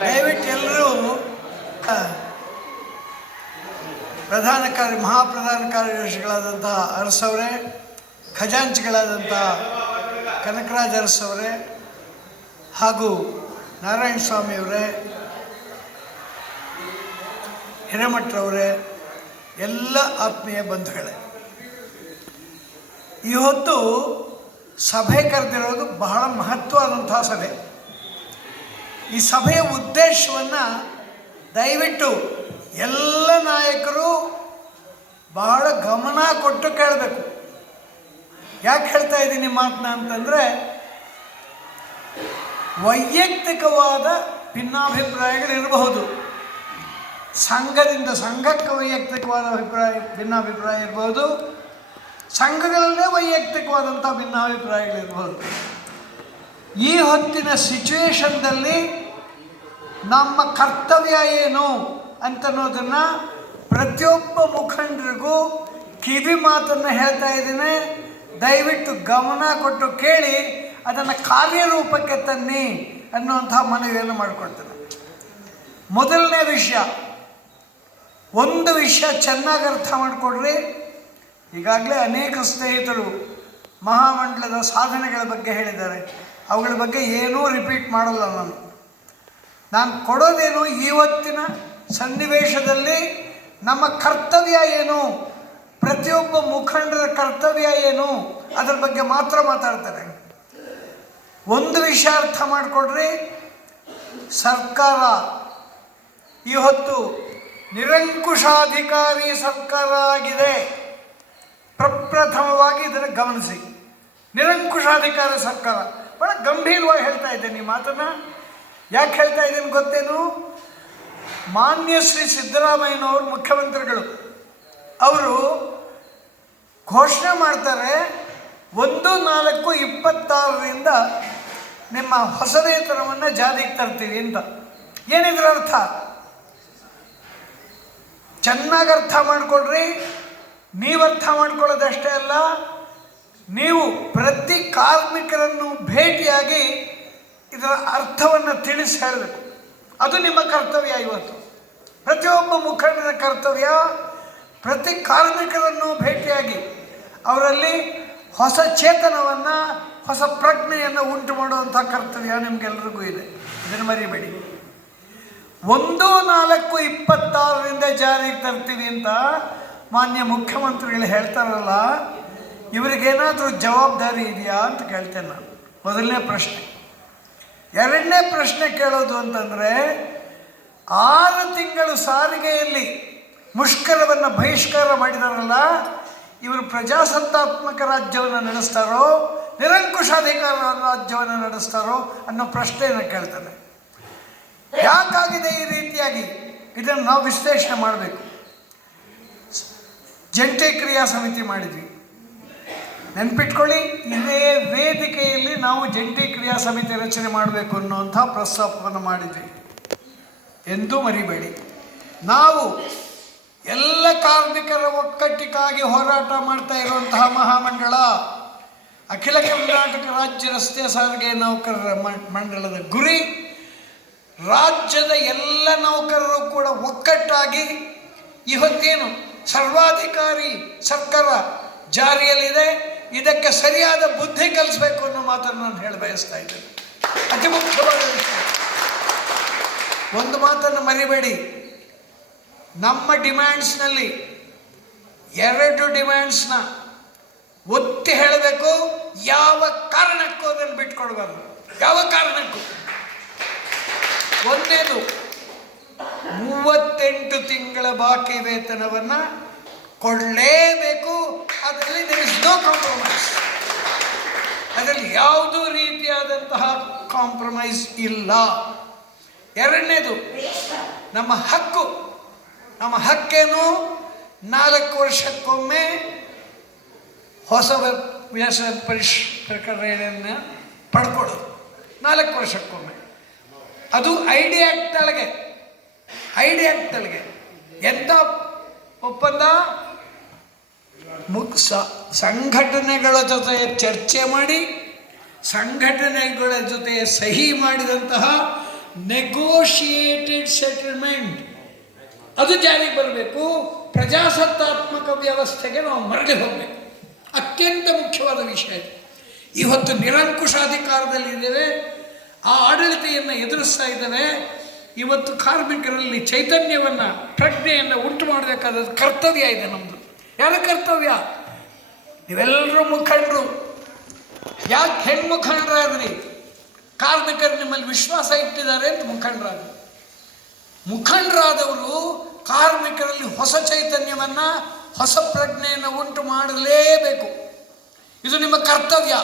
ದಯವಿಟ್ಟು ಎಲ್ಲರೂ ಪ್ರಧಾನ ಕಾರ್ಯ ಮಹಾಪ್ರಧಾನ ಕಾರ್ಯದರ್ಶಿಗಳಾದಂತಹ ಅರಸವರೇ ಖಜಾಂಚಿಗಳಾದಂಥ ಕನಕರಾಜ ಅರಸವರೇ ಹಾಗೂ ನಾರಾಯಣ ಸ್ವಾಮಿಯವರೇ ಹಿರೇಮಠರವರೇ ಎಲ್ಲ ಆತ್ಮೀಯ ಬಂಧುಗಳೇ. ಇವತ್ತು ಸಭೆ ಕರೆದಿರೋದು ಬಹಳ ಮಹತ್ವವಾದಂತಹ ಸಭೆ. ಈ ಸಭೆಯ ಉದ್ದೇಶವನ್ನು ದಯವಿಟ್ಟು ಎಲ್ಲ ನಾಯಕರು ಬಹಳ ಗಮನ ಕೊಟ್ಟು ಕೇಳಬೇಕು. ಯಾಕೆ ಹೇಳ್ತಾ ಇದ್ದೀನಿ ಮಾತನ್ನ ಅಂತಂದರೆ ವೈಯಕ್ತಿಕವಾದ ಭಿನ್ನಾಭಿಪ್ರಾಯಗಳಿರಬಹುದು ಸಂಘದಿಂದ ಸಂಘಕ್ಕೆ ವೈಯಕ್ತಿಕವಾದ ಅಭಿಪ್ರಾಯ, ಭಿನ್ನಾಭಿಪ್ರಾಯ ಇರಬಹುದು. ಸಂಘಗಳಲ್ಲೇ ವೈಯಕ್ತಿಕವಾದಂಥ ಭಿನ್ನಾಭಿಪ್ರಾಯಗಳಿರ್ಬೋದು. ಈ ಹೊತ್ತಿನ ಸಿಚುವೇಶನ್ದಲ್ಲಿ ನಮ್ಮ ಕರ್ತವ್ಯ ಏನು ಅಂತನ್ನೋದನ್ನು ಪ್ರತಿಯೊಬ್ಬ ಮುಖಂಡರಿಗೂ ಕಿವಿ ಮಾತನ್ನು ಹೇಳ್ತಾ ಇದ್ದೀನಿ. ದಯವಿಟ್ಟು ಗಮನ ಕೊಟ್ಟು ಕೇಳಿ, ಅದನ್ನು ಕಾರ್ಯರೂಪಕ್ಕೆ ತನ್ನಿ ಅನ್ನುವಂಥ ಮನವಿಯನ್ನು ಮಾಡಿಕೊಡ್ತೇನೆ ಮೊದಲನೇ ವಿಷಯ, ಒಂದು ವಿಷಯ ಚೆನ್ನಾಗಿ ಅರ್ಥ ಮಾಡಿಕೊಡ್ರಿ. ಈಗಾಗಲೇ ಅನೇಕ ಸ್ನೇಹಿತರು ಮಹಾಮಂಡಲದ ಸಾಧನೆಗಳ ಬಗ್ಗೆ ಹೇಳಿದ್ದಾರೆ. ಅವುಗಳ ಬಗ್ಗೆ ಏನೂ ರಿಪೀಟ್ ಮಾಡಲ್ಲ ನಾನು. ನಾನು ಕೊಡೋದೇನು ಇವತ್ತಿನ ಸನ್ನಿವೇಶದಲ್ಲಿ ನಮ್ಮ ಕರ್ತವ್ಯ ಏನು? ಪ್ರತಿಯೊಬ್ಬ ಮುಖಂಡರ ಕರ್ತವ್ಯ ಏನು? ಅದರ ಬಗ್ಗೆ ಮಾತ್ರ ಮಾತಾಡ್ತಾರೆ ಒಂದು ವಿಷಯ ಅರ್ಥ ಮಾಡಿಕೊಡ್ರಿ. ಸರ್ಕಾರ, ಇವತ್ತು ನಿರಂಕುಶಾಧಿಕಾರಿ ಸರ್ಕಾರ ಆಗಿದೆ. ಪ್ರಪ್ರಥಮವಾಗಿ ಇದನ್ನು ಗಮನಿಸಿ. ನಿರಂಕುಶಾಧಿಕಾರಿ ಸರ್ಕಾರ. ಬಹಳ ಗಂಭೀರವಾಗಿ ಹೇಳ್ತಾ ಇದ್ದೇನೆ ಈ ಮಾತನ್ನು. ಯಾಕೆ ಹೇಳ್ತಾ ಇದ್ದೀನಿ ಗೊತ್ತೇನು? ಮಾನ್ಯ ಶ್ರೀ ಸಿದ್ದರಾಮಯ್ಯನವರು ಮುಖ್ಯಮಂತ್ರಿಗಳು. ಅವರು ಘೋಷಣೆ ಮಾಡ್ತಾರೆ, ಒಂದು ನಾಲ್ಕು ಇಪ್ಪತ್ತಾರರಿಂದ ನಿಮ್ಮ ಹೊಸದೇತನವನ್ನು ಜಾರಿಗೆ ತರ್ತೀವಿ ಅಂತ. ಏನಿದ್ರ ಅರ್ಥ? ಚೆನ್ನಾಗಿ ಅರ್ಥ ಮಾಡಿಕೊಡ್ರಿ ನೀವು ಅರ್ಥ ಮಾಡ್ಕೊಳ್ಳೋದಷ್ಟೇ ಅಲ್ಲ, ನೀವು ಪ್ರತಿ ಕಾರ್ಮಿಕರನ್ನು ಭೇಟಿಯಾಗಿ ಇದರ ಅರ್ಥವನ್ನು ತಿಳಿಸಿ ಹೇಳಬೇಕು. ಅದು ನಿಮ್ಮ ಕರ್ತವ್ಯ ಇವತ್ತು. ಪ್ರತಿಯೊಬ್ಬ ಮುಖಂಡನ ಕರ್ತವ್ಯ ಪ್ರತಿ ಕಾರ್ಮಿಕರನ್ನು ಭೇಟಿಯಾಗಿ ಅವರಲ್ಲಿ ಹೊಸ ಚೇತನವನ್ನು, ಹೊಸ ಪ್ರಜ್ಞೆಯನ್ನು ಉಂಟು ಮಾಡುವಂಥ ಕರ್ತವ್ಯ ನಿಮಗೆಲ್ಲರಿಗೂ ಇದೆ. ಇದನ್ನು ಮರಿಬೇಡಿ. ಒಂದು ನಾಲ್ಕು ಇಪ್ಪತ್ತಾರರಿಂದ ಜಾರಿಗೆ ತರ್ತೀವಿ ಅಂತ ಮಾನ್ಯ ಮುಖ್ಯಮಂತ್ರಿಗಳು ಹೇಳ್ತಾರಲ್ಲ, ಇವರಿಗೇನಾದರೂ ಜವಾಬ್ದಾರಿ ಇದೆಯಾ ಅಂತ ಕೇಳ್ತೇನೆ ನಾನು. ಮೊದಲನೇ ಪ್ರಶ್ನೆ. ಎರಡನೇ ಪ್ರಶ್ನೆ ಕೇಳೋದು ಅಂತಂದರೆ, ಆರು ತಿಂಗಳು ಸಾರಿಗೆಯಲ್ಲಿ ಮುಷ್ಕರವನ್ನು ಬಹಿಷ್ಕಾರ ಮಾಡಿದಾರಲ್ಲ, ಇವರು ಪ್ರಜಾಸತ್ತಾತ್ಮಕ ರಾಜ್ಯವನ್ನು ನಡೆಸ್ತಾರೋ, ನಿರಂಕುಶಾಧಿಕಾರ ರಾಜ್ಯವನ್ನು ನಡೆಸ್ತಾರೋ ಅನ್ನೋ ಪ್ರಶ್ನೆಯನ್ನು ಕೇಳ್ತಾನೆ ಯಾಕಾಗಿದೆ ಈ ರೀತಿಯಾಗಿ? ಇದನ್ನು ನಾವು ವಿಶ್ಲೇಷಣೆ ಮಾಡಬೇಕು. ಜಂಟಿ ಕ್ರಿಯಾ ಸಮಿತಿ ಮಾಡಿದ್ವಿ. ನೆನ್ಪಿಟ್ಕೊಳ್ಳಿ, ಇದೇ ವೇದಿಕೆಯಲ್ಲಿ ನಾವು ಜಂಟಿ ಕ್ರಿಯಾ ಸಮಿತಿ ರಚನೆ ಮಾಡಬೇಕು ಅನ್ನುವಂಥ ಪ್ರಸ್ತಾಪವನ್ನು ಮಾಡಿದ್ವಿ. ಎಂದೂ ಮರಿಬೇಡಿ. ನಾವು ಎಲ್ಲ ಕಾರ್ಮಿಕರ ಒಕ್ಕಟ್ಟಿಗಾಗಿ ಹೋರಾಟ ಮಾಡ್ತಾ ಇರುವಂತಹ ಮಹಾಮಂಡಳ, ಅಖಿಲ ಕರ್ನಾಟಕ ರಾಜ್ಯ ರಸ್ತೆ ಸಾರಿಗೆ ನೌಕರರ ಮಂಡಳದ ಗುರಿ, ರಾಜ್ಯದ ಎಲ್ಲ ನೌಕರರು ಕೂಡ ಒಕ್ಕಟ್ಟಾಗಿ ಇವತ್ತೇನು ಸರ್ವಾಧಿಕಾರಿ ಸರ್ಕಾರ ಜಾರಿಯಲ್ಲಿದೆ. ಇದಕ್ಕೆ ಸರಿಯಾದ ಬುದ್ಧಿ ಕಲಿಸ್ಬೇಕು ಅನ್ನೋ ಮಾತನ್ನು ನಾನು ಹೇಳಿ ಬಯಸ್ತಾ ಇದ್ದೇನೆ. ಅತಿ ಮುಖ್ಯವಾದ ಒಂದು ಮಾತನ್ನು ಮರಿಬೇಡಿ. ನಮ್ಮ ಡಿಮ್ಯಾಂಡ್ಸ್ನಲ್ಲಿ ಎರಡು ಡಿಮ್ಯಾಂಡ್ಸ್ನ ಒತ್ತಿ ಹೇಳಬೇಕು, ಯಾವ ಕಾರಣಕ್ಕೂ ಅದನ್ನು ಬಿಟ್ಕೊಡ್ಬಾರ್ದು. ಯಾವ ಕಾರಣಕ್ಕೂ. ಒಂದೇದು, ಮೂವತ್ತೆಂಟು ತಿಂಗಳ ಬಾಕಿ ವೇತನವನ್ನು ಕೊಡಲೇಬೇಕು, ಅದರಲ್ಲಿ ನೋ ಕಾಂಪ್ರಮೈಸ್ ಅದರಲ್ಲಿ ಯಾವುದೂ ರೀತಿಯಾದಂತಹ ಕಾಂಪ್ರಮೈಸ್ ಇಲ್ಲ. ಎರಡನೇದು, ನಮ್ಮ ಹಕ್ಕು. ನಮ್ಮ ಹಕ್ಕೇನು? ನಾಲ್ಕು ವರ್ಷಕ್ಕೊಮ್ಮೆ ಹೊಸ ವ್ಯಾಸ ಪರಿಶ್ ಪ್ರಕರಣವನ್ನು ಪಡ್ಕೊಳ್ಳೋದು ನಾಲ್ಕು ವರ್ಷಕ್ಕೊಮ್ಮೆ. ಅದು ಐ ಡಿ ಆ್ಯಕ್ಟ್ ಒಳಗೆ ಐ ಡಿ ಆ್ಯಕ್ಟ್ ಎಂಥ ಒಪ್ಪಂದ? ಮುಕ್ ಸಂಘಟನೆಗಳ ಜೊತೆ ಚರ್ಚೆ ಮಾಡಿ, ಸಂಘಟನೆಗಳ ಜೊತೆ ಸಹಿ ಮಾಡಿದಂತಹ ನೆಗೋಷಿಯೇಟೆಡ್ ಸೆಟಲ್ಮೆಂಟ್ ಅದು ಜಾರಿಗೆ ಬರಬೇಕು. ಪ್ರಜಾಸತ್ತಾತ್ಮಕ ವ್ಯವಸ್ಥೆಗೆ ನಾವು ಮರಳಿ ಹೋಗಬೇಕು. ಅತ್ಯಂತ ಮುಖ್ಯವಾದ ವಿಷಯ ಇದು. ಇವತ್ತು ನಿರಂಕುಶಾಧಿಕಾರದಲ್ಲಿದ್ದೇವೆ ಆ ಆಡಳಿತೆಯನ್ನು ಎದುರಿಸ್ತಾ ಇದ್ದೇವೆ. ಇವತ್ತು ಕಾರ್ಮಿಕರಲ್ಲಿ ಚೈತನ್ಯವನ್ನು, ಪ್ರಜ್ಞೆಯನ್ನು ಉಂಟು ಮಾಡಬೇಕಾದ ಕರ್ತವ್ಯ ಇದೆ ನಮ್ಮದು ಯಾರ ಕರ್ತವ್ಯ? ನೀವೆಲ್ಲರೂ ಮುಖಂಡರು. ಯಾಕೆ ಹೆಣ್ಣು ಮುಖಂಡರಾದ್ರಿ ಕಾರ್ಮಿಕರು ನಿಮ್ಮಲ್ಲಿ ವಿಶ್ವಾಸ ಇಟ್ಟಿದ್ದಾರೆ ಅಂತ ಮುಖಂಡರಾದ್ರಿ. ಮುಖಂಡರಾದವರು ಕಾರ್ಮಿಕರಲ್ಲಿ ಹೊಸ ಚೈತನ್ಯವನ್ನು, ಹೊಸ ಪ್ರಜ್ಞೆಯನ್ನು ಉಂಟು ಮಾಡಲೇಬೇಕು. ಇದು ನಿಮ್ಮ ಕರ್ತವ್ಯ.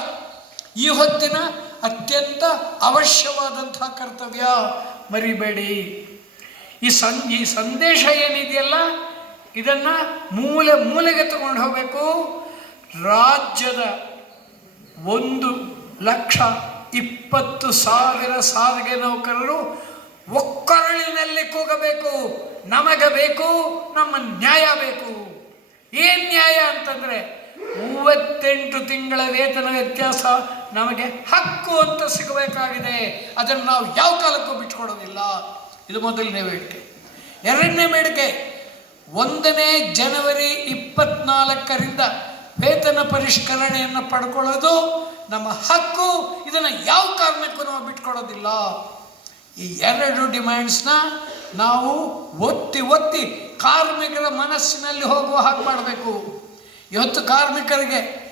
ಈ ಹೊತ್ತಿನ ಅತ್ಯಂತ ಅವಶ್ಯವಾದಂಥ ಕರ್ತವ್ಯ. ಮರಿಬೇಡಿ. ಈ ಸಂ, ಈ ಸಂದೇಶ ಏನಿದೆಯಲ್ಲ ಇದನ್ನು ಮೂಲೆ ಮೂಲೆಗೆ ತಗೊಂಡು ಹೋಗಬೇಕು. ರಾಜ್ಯದ ಒಂದು ಲಕ್ಷ ಇಪ್ಪತ್ತು ಸಾವಿರ ಸಾರಿಗೆ ನೌಕರರು ಒಕ್ಕರಳಿನಲ್ಲಿ ಕೂಗಬೇಕು. ನಮಗೆ ಬೇಕು, ನಮ್ಮ ನ್ಯಾಯ ಬೇಕು. ಏನು ನ್ಯಾಯ ಅಂತಂದರೆ ಮೂವತ್ತೆಂಟು ತಿಂಗಳ ವೇತನ ವ್ಯತ್ಯಾಸ ನಮಗೆ ಹಕ್ಕು ಅಂತ ಸಿಗಬೇಕಾಗಿದೆ. ಅದನ್ನು ನಾವು ಯಾವ ಕಾಲಕ್ಕೂ ಬಿಟ್ಕೊಡೋದಿಲ್ಲ ಇದು ಮೊದಲನೇ ಬೇಡಿಕೆ. ಎರಡನೇ ಬೇಡಿಕೆ ಒಂದನೇ ಜನವರಿ ಇಪ್ಪತ್ನಾಲ್ಕರಿಂದ ವೇತನ ಪರಿಷ್ಕರಣೆಯನ್ನು ಪಡ್ಕೊಳ್ಳೋದು ನಮ್ಮ ಹಕ್ಕು. ಇದನ್ನು ಯಾವ ಕಾರಣಕ್ಕೂ ನಾವು ಬಿಟ್ಕೊಡೋದಿಲ್ಲ ಈ ಎರಡು ಡಿಮ್ಯಾಂಡ್ಸ್ನ ನಾವು ಒತ್ತಿ ಒತ್ತಿ ಕಾರ್ಮಿಕರ ಮನಸ್ಸಿನಲ್ಲಿ ಹೋಗುವ ಹಾಗೆ ಮಾಡಬೇಕು. ಇವತ್ತು ಕಾರ್ಮಿಕರಿಗೆ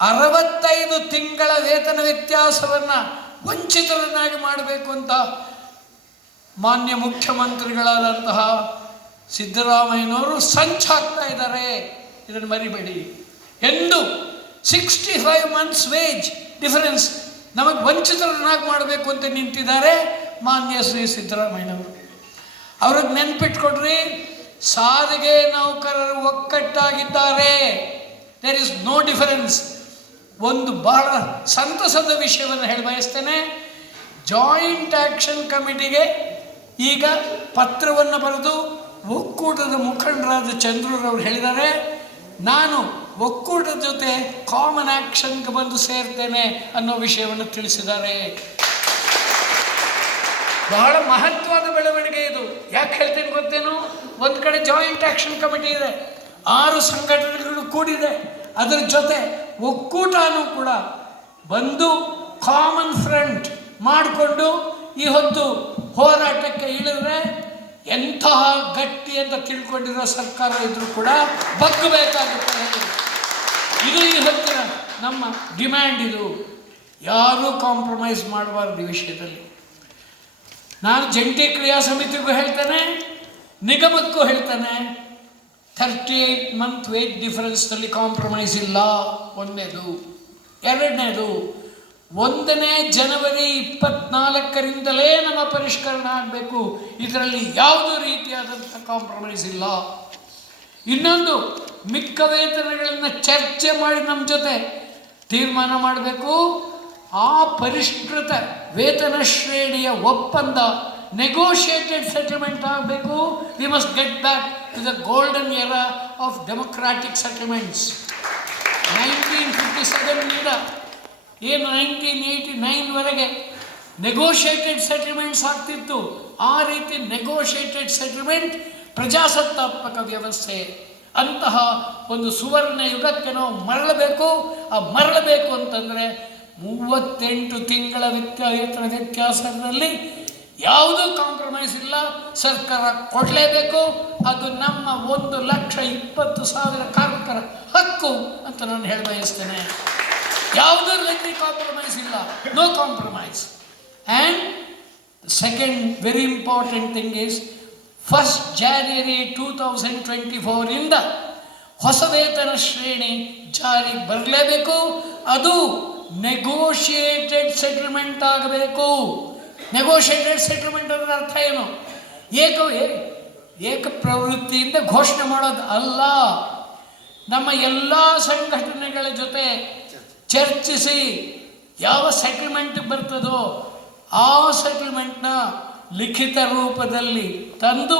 ಅರವತ್ತೈದು ತಿಂಗಳ ವೇತನ ವ್ಯತ್ಯಾಸವನ್ನು ವಂಚಿತರನ್ನಾಗಿ ಮಾಡಬೇಕು ಅಂತ ಮಾನ್ಯ ಮುಖ್ಯಮಂತ್ರಿಗಳಾದಂತಹ ಸಿದ್ದರಾಮಯ್ಯನವರು ಸಂಚಾಕ್ತಾ ಇದ್ದಾರೆ. ಇದನ್ನು ಮರಿಬೇಡಿ. ಎಂದು sixty five months wage difference ನಮಗೆ ವಂಚಿತರನ್ನಾಗಿ ಮಾಡಬೇಕು ಅಂತ ನಿಂತಿದ್ದಾರೆ ಮಾನ್ಯ ಶ್ರೀ ಸಿದ್ದರಾಮಯ್ಯನವರು. ಅವ್ರಿಗೆ ನೆನ್ಪಿಟ್ಕೊಡ್ರಿ, ಸಾರಿಗೆ ನೌಕರರು ಒಕ್ಕಟ್ಟಾಗಿದ್ದಾರೆ. ದೇರ್ ಇಸ್ ನೋ ಡಿಫರೆನ್ಸ್ ಒಂದು ಬಹಳ ಸಂತಸದ ವಿಷಯವನ್ನು ಹೇಳಿ ಬಯಸ್ತೇನೆ. ಜಾಯಿಂಟ್ ಆಕ್ಷನ್ ಕಮಿಟಿಗೆ ಈಗ ಪತ್ರವನ್ನು ಬರೆದು ಒಕ್ಕೂಟದ ಮುಖಂಡರಾದ ಚಂದ್ರರವರು ಹೇಳಿದ್ದಾರೆ ನಾನು ಒಕ್ಕೂಟದ ಜೊತೆ ಕಾಮನ್ ಆ್ಯಕ್ಷನ್ಗೆ ಬಂದು ಸೇರ್ತೇನೆ ಅನ್ನೋ ವಿಷಯವನ್ನು ತಿಳಿಸಿದ್ದಾರೆ. ಬಹಳ ಮಹತ್ವದ ಬೆಳವಣಿಗೆ ಇದು. ಯಾಕೆ ಹೇಳ್ತೀನಿ ಗೊತ್ತೇನು? ಒಂದು ಕಡೆ ಜಾಯಿಂಟ್ ಆ್ಯಕ್ಷನ್ ಕಮಿಟಿ ಇದೆ, ಆರು ಸಂಘಟನೆಗಳು ಕೂಡಿದೆ. ಅದರ ಜೊತೆ ಒಕ್ಕೂಟನೂ ಕೂಡ ಬಂದು ಕಾಮನ್ ಫ್ರಂಟ್ ಮಾಡಿಕೊಂಡು ಈ ಹೊತ್ತು ಹೋರಾಟಕ್ಕೆ ಇಳಿದ್ರೆ ಎಂತಹ ಗಟ್ಟಿ ಅಂತ ತಿಳ್ಕೊಂಡಿರೋ ಸರ್ಕಾರ ಇದ್ರೂ ಕೂಡ ಬಗ್ಗಬೇಕಾಗುತ್ತೆ ಇದು ಈ ಹೊತ್ತಿನ ನಮ್ಮ ಡಿಮ್ಯಾಂಡ್ ಇದು. ಯಾರೂ ಕಾಂಪ್ರಮೈಸ್ ಮಾಡಬಾರ್ದು ಈ ವಿಷಯದಲ್ಲಿ. ನಾನು ಜಂಟಿ ಕ್ರಿಯಾ ಸಮಿತಿಗೂ ಹೇಳ್ತೇನೆ, ನಿಗಮಕ್ಕೂ ಹೇಳ್ತೇನೆ ಥರ್ಟಿ ಏಯ್ಟ್ ಮಂತ್ ವೇಟ್ ಡಿಫರೆನ್ಸ್ನಲ್ಲಿ ಕಾಂಪ್ರಮೈಸ್ ಇಲ್ಲ. ಒಂದನೇದು ಎರಡನೇದು ಒಂದನೇ ಜನವರಿ ಇಪ್ಪತ್ನಾಲ್ಕರಿಂದಲೇ ನಮ್ಮ ಪರಿಷ್ಕರಣೆ ಆಗಬೇಕು. ಇದರಲ್ಲಿ ಯಾವುದೇ ರೀತಿಯಾದಂಥ ಕಾಂಪ್ರಮೈಸ್ ಇಲ್ಲ. ಇನ್ನೊಂದು, ಮಿಕ್ಕ ವೇತನಗಳನ್ನು ಚರ್ಚೆ ಮಾಡಿ ನಮ್ಮ ಜೊತೆ ತೀರ್ಮಾನ ಮಾಡಬೇಕು. ಆ ಪರಿಷ್ಕೃತ ವೇತನ ಶ್ರೇಣಿಯ ಒಪ್ಪಂದ ನೆಗೋಷಿಯೇಟೆಡ್ ಸೆಟಲ್ಮೆಂಟ್ ಆಗಬೇಕು. We must get back to the golden year of democratic settlements nineteen fifty ಸೆವೆನ್ನಿಂದ ಏನು ನೈನ್ಟೀನ್ ಏಯ್ಟಿ ನೈನ್ವರೆಗೆ ನೆಗೋಷಿಯೇಟೆಡ್ ಸೆಟಲ್ಮೆಂಟ್ಸ್ ಆಗ್ತಿತ್ತು. ಆ ರೀತಿ ನೆಗೋಷಿಯೇಟೆಡ್ ಸೆಟಲ್ಮೆಂಟ್ ಪ್ರಜಾಸತ್ತಾತ್ಮಕ ವ್ಯವಸ್ಥೆ. ಅಂತಹ ಒಂದು ಸುವರ್ಣ ಯುಗಕ್ಕೆ ನಾವು ಮರಳಬೇಕು. ಆ ಮರಳಬೇಕು ಅಂತಂದರೆ ಮೂವತ್ತೆಂಟು ತಿಂಗಳ ವ್ಯತ್ಯಾಸ ವ್ಯತ್ಯಾಸದಲ್ಲಿ ಯಾವುದೂ ಕಾಂಪ್ರಮೈಸ್ ಇಲ್ಲ. ಸರ್ಕಾರ ಕೊಡಲೇಬೇಕು. ಅದು ನಮ್ಮ ಒಂದು ಲಕ್ಷ ಇಪ್ಪತ್ತು ಸಾವಿರ ಕಾರ್ಮಿಕರ ಹಕ್ಕು ಅಂತ ನಾನು ಹೇಳ ಬಯಸ್ತೇನೆ. ಯಾವುದರಲ್ಲಿ ಕಾಂಪ್ರಮೈಸ್ ಇಲ್ಲ? No compromise and second very important thing is first January two thousand twenty ಫೋರಿಂದ ಹೊಸ ವೇತನ ಶ್ರೇಣಿ ಜಾರಿಗೆ ಬರಲೇಬೇಕು. ಅದು ನೆಗೋಷಿಯೇಟೆಡ್ ಸೆಟಲ್ಮೆಂಟ್ ಆಗಬೇಕು. ನೆಗೋಷಿಯೇಟೆಡ್ ಸೆಟಲ್ಮೆಂಟ್ ಅದರ ಅರ್ಥ ಏನು? ಏಕ ಏಕ ಪ್ರವೃತ್ತಿಯಿಂದ ಘೋಷಣೆ ಮಾಡೋದು ಅಲ್ಲ. ನಮ್ಮ ಎಲ್ಲ ಸಂಘಟನೆಗಳ ಜೊತೆ ಚರ್ಚಿಸಿ ಯಾವ ಸೆಟಲ್ಮೆಂಟ್ ಬರ್ತದೋ ಆ ಸೆಟಲ್ಮೆಂಟ್ನ ಲಿಖಿತ ರೂಪದಲ್ಲಿ ತಂದು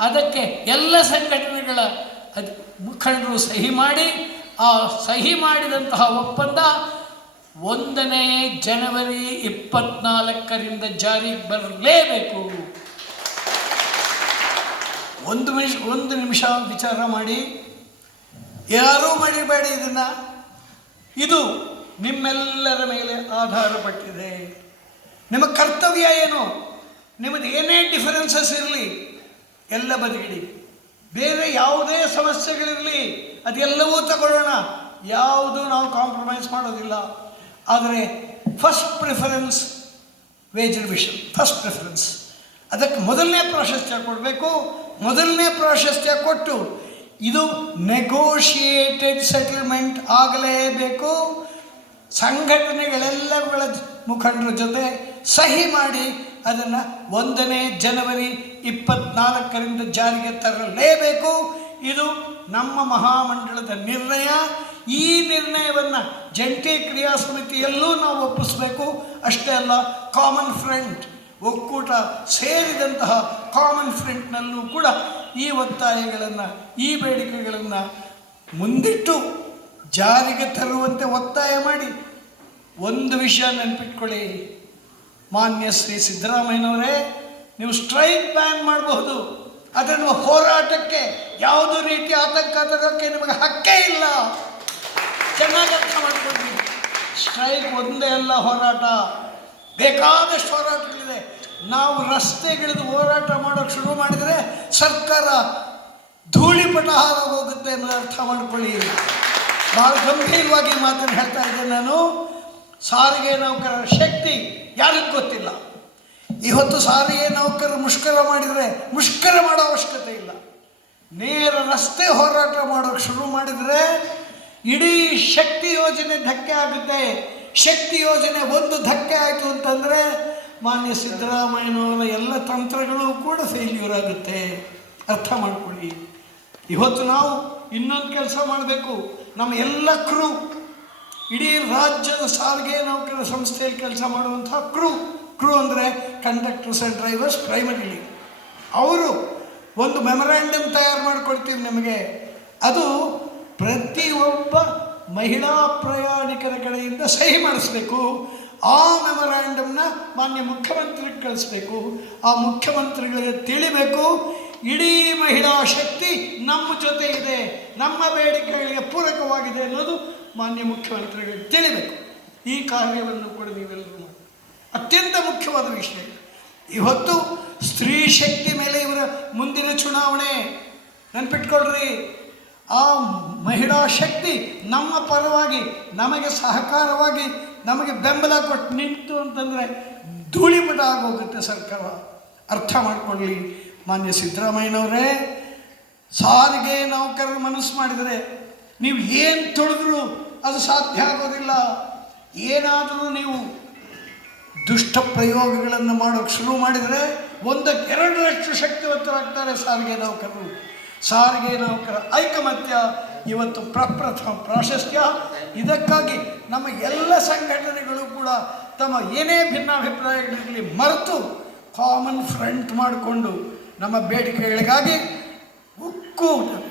ಅದಕ್ಕೆ ಎಲ್ಲ ಸಂಘಟನೆಗಳ ಮುಖಂಡರು ಸಹಿ ಮಾಡಿ, ಆ ಸಹಿ ಮಾಡಿದಂತಹ ಒಪ್ಪಂದ ಒಂದನೇ ಜನವರಿ ಇಪ್ಪತ್ನಾಲ್ಕರಿಂದ ಜಾರಿಗೆ ಬರಲೇಬೇಕು. ಒಂದು ನಿಮಿಷ ಒಂದು ನಿಮಿಷ ವಿಚಾರ ಮಾಡಿ. ಯಾರೂ ಮಾಡಿಬೇಡಿ ಇದನ್ನು. ಇದು ನಿಮ್ಮೆಲ್ಲರ ಮೇಲೆ ಆಧಾರಪಟ್ಟಿದೆ ನಿಮ್ಮ ಕರ್ತವ್ಯ ಏನು? ನಿಮ್ಮದು ಏನೇ ಡಿಫರೆನ್ಸಸ್ ಇರಲಿ, ಎಲ್ಲ ಬದಿಗಿಡಿ. ಬೇರೆ ಯಾವುದೇ ಸಮಸ್ಯೆಗಳಿರಲಿ, ಅದೆಲ್ಲವೂ ತಗೊಳ್ಳೋಣ. ಯಾವುದು ನಾವು ಕಾಂಪ್ರಮೈಸ್ ಮಾಡೋದಿಲ್ಲ. ಆದರೆ first preference wage revision first preference ಅದಕ್ಕೆ ಮೊದಲನೇ ಪ್ರಾಶಸ್ತ್ಯ ಕೊಡಬೇಕು, ಮೊದಲನೇ ಪ್ರಾಶಸ್ತ್ಯ ಕೊಟ್ಟು ಇದು ನೆಗೋಷಿಯೇಟೆಡ್ ಸೆಟಲ್ಮೆಂಟ್ ಆಗಲೇಬೇಕು. ಸಂಘಟನೆಗಳೆಲ್ಲಗಳ ಮುಖಂಡರ ಜೊತೆ ಸಹಿ ಮಾಡಿ ಅದನ್ನು ಒಂದನೇ ಜನವರಿ ಇಪ್ಪತ್ನಾಲ್ಕರಿಂದ ಜಾರಿಗೆ ತರಲೇಬೇಕು. ಇದು ನಮ್ಮ ಮಹಾಮಂಡಳದ ನಿರ್ಣಯ. ಈ ನಿರ್ಣಯವನ್ನು ಜಂಟಿ ಕ್ರಿಯಾ ಸಮಿತಿಯಲ್ಲೂ ನಾವು ಒಪ್ಪಿಸಬೇಕು. ಅಷ್ಟೇ ಅಲ್ಲ ಕಾಮನ್ ಫ್ರಂಟ್ ಒಕ್ಕೂಟ ಸೇರಿದಂತಹ ಕಾಮನ್ ಫ್ರಂಟ್ನಲ್ಲೂ ಕೂಡ ಈ ಒತ್ತಾಯಗಳನ್ನು, ಈ ಬೇಡಿಕೆಗಳನ್ನು ಮುಂದಿಟ್ಟು ಜಾರಿಗೆ ತರುವಂತೆ ಒತ್ತಾಯ ಮಾಡಿ ಒಂದು ವಿಷಯ ನೆನಪಿಟ್ಕೊಳ್ಳಿ. ಮಾನ್ಯ ಶ್ರೀ ಸಿದ್ದರಾಮಯ್ಯನವರೇ, ನೀವು ಸ್ಟ್ರೈಕ್ ಬ್ಯಾನ್ ಮಾಡಬಹುದು. ಅದನ್ನು ಹೋರಾಟಕ್ಕೆ ಯಾವುದೇ ರೀತಿ ಆತಂಕ ತರೋಕ್ಕೆ ನಿಮಗೆ ಹಕ್ಕೇ ಇಲ್ಲ. ಚೆನ್ನಾಗಿ ಅರ್ಥ ಮಾಡ್ಕೊಂಡ್ವಿ ಸ್ಟ್ರೈಕ್ ಒಂದೇ ಅಲ್ಲ ಹೋರಾಟ. ಬೇಕಾದಷ್ಟು ಹೋರಾಟಗಳಿದೆ. ನಾವು ರಸ್ತೆಗಿಳಿದು ಹೋರಾಟ ಮಾಡೋಕ್ಕೆ ಶುರು ಮಾಡಿದರೆ ಸರ್ಕಾರ ಧೂಳಿಪಟ ಹಾರೋಗುತ್ತೆ ಅನ್ನೋದು ಅರ್ಥ ಮಾಡ್ಕೊಳ್ಳಿ. ಭಾಳ ಗಂಭೀರವಾಗಿ ಮಾತನ್ನು ಹೇಳ್ತಾ ಇದ್ದೇನೆ. ನಾನು ಸಾರಿಗೆ ನೌಕರರ ಶಕ್ತಿ ಯಾರಿಗೂ ಗೊತ್ತಿಲ್ಲ. ಇವತ್ತು ಸಾರಿಗೆ ನೌಕರರು ಮುಷ್ಕರ ಮಾಡಿದರೆ ಮುಷ್ಕರ ಮಾಡೋ ಅವಶ್ಯಕತೆ ಇಲ್ಲ. ನೇರ ರಸ್ತೆ ಹೋರಾಟ ಮಾಡೋಕ್ಕೆ ಶುರು ಮಾಡಿದರೆ ಇಡೀ ಶಕ್ತಿ ಯೋಜನೆ ಧಕ್ಕೆ ಆಗುತ್ತೆ. ಶಕ್ತಿ ಯೋಜನೆ ಒಂದು ಧಕ್ಕೆ ಆಯಿತು ಅಂತಂದರೆ ಮಾನ್ಯ ಸಿದ್ದರಾಮಯ್ಯನವರ ಎಲ್ಲ ತಂತ್ರಗಳು ಕೂಡ ಫೇಲ್ಯೂರ್ ಆಗುತ್ತೆ. ಅರ್ಥ ಮಾಡ್ಕೊಳ್ಳಿ. ಇವತ್ತು ನಾವು ಇನ್ನೊಂದು ಕೆಲಸ ಮಾಡಬೇಕು. ನಮ್ಮ ಎಲ್ಲ ಕ್ರೂ, ಇಡೀ ರಾಜ್ಯದ ಸಾರಿಗೆ ನೌಕರ ಸಂಸ್ಥೆಯಲ್ಲಿ ಕೆಲಸ ಮಾಡುವಂಥ ಕ್ರೂ ಕ್ರೂ ಅಂದರೆ ಕಂಡಕ್ಟರ್ಸ್ ಆ್ಯಂಡ್ ಡ್ರೈವರ್ಸ್ ಪ್ರೈಮರಿಲಿ ಅವರು ಒಂದು ಮೆಮೊರ್ಯಾಂಡಮ್ ತಯಾರು ಮಾಡಿಕೊಡ್ತೀವಿ ನಿಮಗೆ. ಅದು ಪ್ರತಿಯೊಬ್ಬ ಮಹಿಳಾ ಪ್ರಯಾಣಿಕರ ಕಡೆಯಿಂದ ಸಹಿ ಮಾಡಿಸ್ಬೇಕು. ಆ ಮೆಮೊರ್ಯಾಂಡಮ್ನ ಮಾನ್ಯ ಮುಖ್ಯಮಂತ್ರಿಗೆ ಕಳಿಸ್ಬೇಕು. ಆ ಮುಖ್ಯಮಂತ್ರಿಗಳಿಗೆ ತಿಳಿಬೇಕು. ಇಡೀ ಮಹಿಳಾ ಶಕ್ತಿ ನಮ್ಮ ಜೊತೆ ಇದೆ. ನಮ್ಮ ಬೇಡಿಕೆಗಳಿಗೆ ಪೂರಕವಾಗಿದೆ ಅನ್ನೋದು ಮಾನ್ಯ ಮುಖ್ಯಮಂತ್ರಿಗಳಿಗೆ ತಿಳಿಬೇಕು. ಈ ಕಾರ್ಯವನ್ನು ಕೂಡ ನೀವೆಲ್ಲರೂ ಅತ್ಯಂತ ಮುಖ್ಯವಾದ ವಿಷಯ. ಇವತ್ತು ಸ್ತ್ರೀ ಶಕ್ತಿ ಮೇಲೆ ಇವರ ಮುಂದಿನ ಚುನಾವಣೆ. ನೆನ್ಪಿಟ್ಕೊಳ್ರಿ. ಆ ಮಹಿಳಾ ಶಕ್ತಿ ನಮ್ಮ ಪರವಾಗಿ, ನಮಗೆ ಸಹಕಾರವಾಗಿ, ನಮಗೆ ಬೆಂಬಲ ಕೊಟ್ಟು ನಿಂತು ಅಂತಂದರೆ ಧೂಳಿಪಟ ಆಗೋಗುತ್ತೆ ಸರ್ಕಾರ. ಅರ್ಥ ಮಾಡ್ಕೊಳ್ಳಿ. ಮಾನ್ಯ ಸಿದ್ದರಾಮಯ್ಯನವರೇ, ಸಾರಿಗೆ ನೌಕರರು ಮನಸ್ಸು ಮಾಡಿದರೆ ನೀವು ಏನು ತೊಳೆದ್ರೂ ಅದು ಸಾಧ್ಯ ಆಗೋದಿಲ್ಲ. ಏನಾದರೂ ನೀವು ದುಷ್ಟ ಪ್ರಯೋಗಗಳನ್ನು ಮಾಡೋಕ್ಕೆ ಶುರು ಮಾಡಿದರೆ ಒಂದಕ್ಕೆ ಎರಡರಷ್ಟು ಶಕ್ತಿವಂತರಾಗ್ತಾರೆ ಸಾರಿಗೆ ನೌಕರರು. ಸಾರಿಗೆ ನೌಕರ ಐಕಮತ್ಯ ಇವತ್ತು ಪ್ರಪ್ರಥಮ ಪ್ರಾಶಸ್ತ್ಯ. ಇದಕ್ಕಾಗಿ ನಮ್ಮ ಎಲ್ಲ ಸಂಘಟನೆಗಳು ಕೂಡ ತಮ್ಮ ಏನೇ ಭಿನ್ನಾಭಿಪ್ರಾಯಗಳಿರಲಿ ಮರೆತು ಕಾಮನ್ ಫ್ರಂಟ್ ಮಾಡಿಕೊಂಡು ನಮ್ಮ ಬೇಡಿಕೆಗಳಿಗಾಗಿ ಒಕ್ಕೂಟ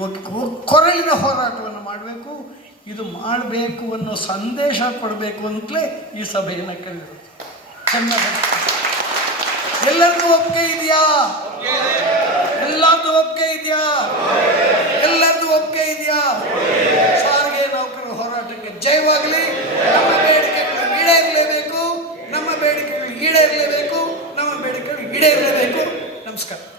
ಒಕ್ಕು ಒಕ್- ಕೊರಳಿನ ಹೋರಾಟವನ್ನು ಮಾಡಬೇಕು. ಇದು ಮಾಡಬೇಕು ಅನ್ನೋ ಸಂದೇಶ ಕೊಡಬೇಕು ಅಂತಲೇ ಈ ಸಭೆಯನ್ನು ಕರೆದಿರೋದು. ಚೆನ್ನಾಗಿ ಎಲ್ಲರಿಗೂ ಒಪ್ಪಿಗೆ ಇದೆಯಾ? ಎಲ್ಲರದ್ದು ಒಪ್ಪಿಗೆ ಇದೆಯಾ? ಎಲ್ಲರದ್ದು ಒಪ್ಪಿಗೆ ಇದೆಯಾ? ಸಾರಿಗೆ ನೌಕರರ ಹೋರಾಟಕ್ಕೆ ಜಯವಾಗಲಿ. ನಮ್ಮ ಬೇಡಿಕೆಗಳು ಈಡೇರಲೇಬೇಕು. ನಮ್ಮ ಬೇಡಿಕೆಗಳು ಈಡೇರಲೇಬೇಕು. ನಮ್ಮ ಬೇಡಿಕೆಗಳು ಈಡೇರಲೇಬೇಕು. Омска.